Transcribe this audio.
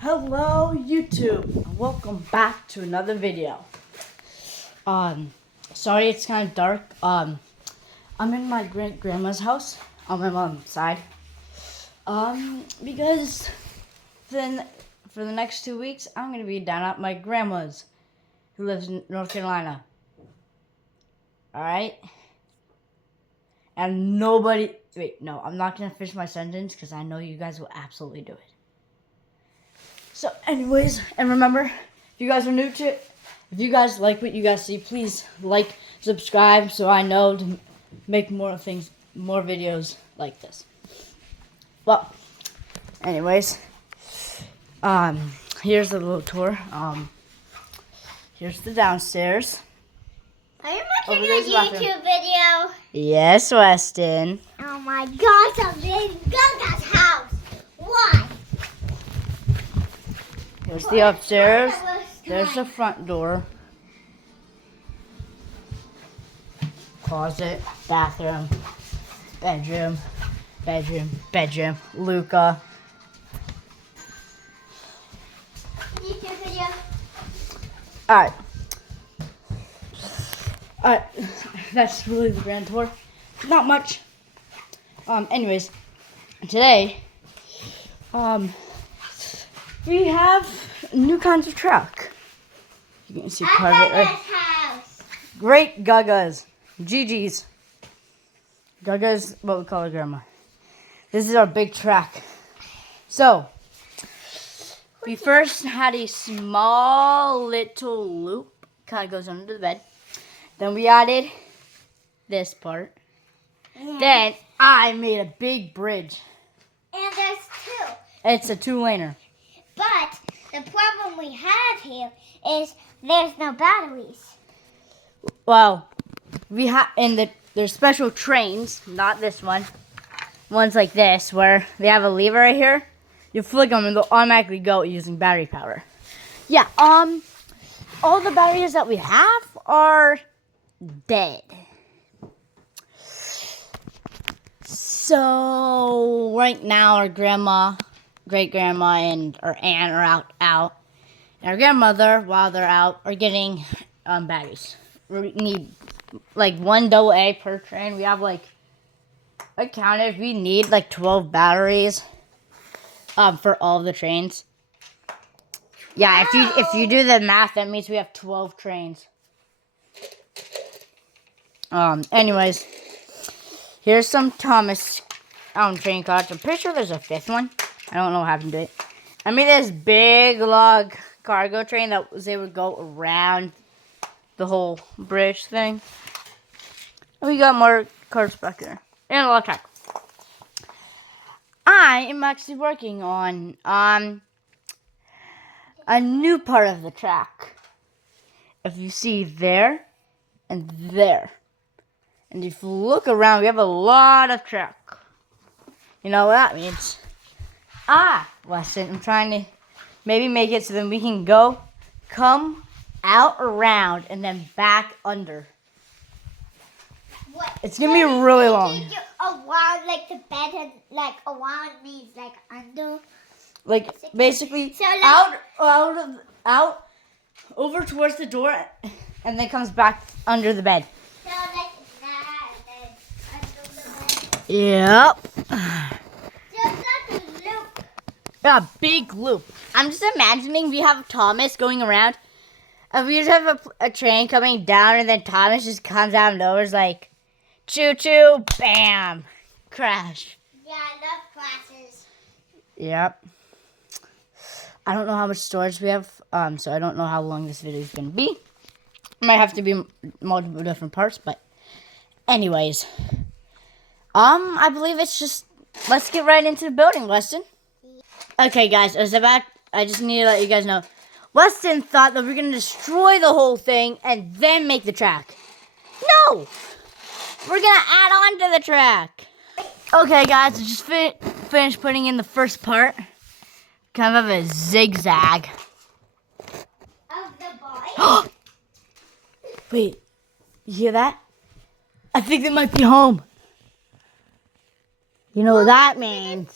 Hello YouTube, welcome back to another video. Sorry it's kind of dark. I'm in my great-grandma's house on my mom's side. Because then for the next 2 weeks, I'm gonna be down at my grandma's, who lives in North Carolina. Alright? And nobody, wait, no, I'm not gonna finish my sentence because I know you guys will absolutely do it. So anyways, and remember, if you guys are new to it, if you guys like what you guys see, please like, subscribe, so I know to make more videos like this. Well, anyways, here's a little tour. Here's the downstairs. Are you making a YouTube video? Yes, Weston. Oh my gosh, I'm in Gaga's house. Why? Here's the upstairs. There's the front door. Closet, bathroom, bedroom, Luca. YouTube video. Alright, that's really the grand tour. Not much. Anyways, today, we have new kinds of truck. You can see part of it, right? House. Great Gagas. Gigi's. Gaga's what we call her grandma. This is our big track. So, we first had a small little loop. Kind of goes under the bed. Then we added this part. Yeah. Then I made a big bridge. And there's two. It's a 2-laner. But the problem we have here is there's no batteries. Well, we have there's special trains, not this one. Ones like this where they have a lever right here. You flick them and they'll automatically go using battery power. Yeah, all the batteries that we have are dead. So right now our grandma, great-grandma, and our aunt are out. And our grandmother, while they're out, are getting batteries. We need like 1 AA per train. We have like, I counted, we need like 12 batteries for all of the trains. Yeah, if you do the math, that means we have 12 trains. Anyways, here's some Thomas train cards. I'm pretty sure there's a 5th one. I don't know what happened to it. I made this big log cargo train that they would go around the whole bridge thing. And we got more cards back there. And a lot of track. I am actually working on a new part of the track. If you see there and there. And if you look around, we have a lot of track. You know what that means? Weston, I'm trying to maybe make it so then we can come out around and then back under. What? It's gonna be really long. Around, like the bed, and like around means like under. Like basically So, like, out over towards the door, and then comes back under the bed. So like that, and then under the bed. Yep. Just like a loop. A big loop. I'm just imagining we have Thomas going around. And we just have a train coming down, and then Thomas just comes out of nowhere, like, choo choo, bam, crash. Yeah, I love classes. Yep. I don't know how much storage we have, so I don't know how long this video is going to be. It might have to be multiple different parts, but anyways. I believe it's just, let's get right into the building, Weston. Okay, guys, I just need to let you guys know. Weston thought that we were going to destroy the whole thing and then make the track. No! We're going to add on to the track. Okay, guys, I just finished putting in the first part. Kind of a zigzag. Of the boy? Wait, you hear that? I think they might be home. You know what that means.